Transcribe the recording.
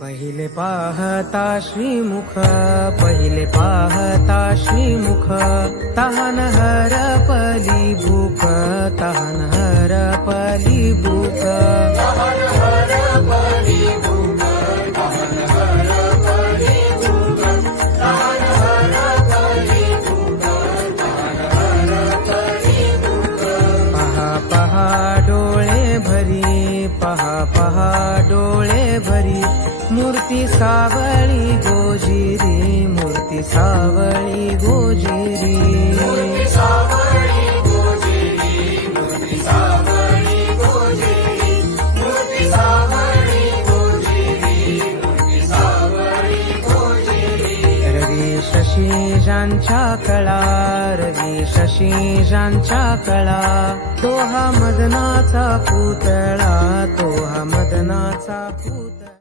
पहिले पाहता श्रीमुख, पहिले पाहता श्रीमुख, तहान हरपली भूक, तहान हरपली भूक. पहा पहा डोळे भरी, पहा पहा डोळे भरी, मूर्ती सावळी गोजिरी, मूर्ती सावळी गोजिरी. रवी शशी ज्यांच्या कळा, रवी शशी ज्यांच्या कळा, तो हा मदनाचा पुतळा, तो हा मदनाचा पुतळा.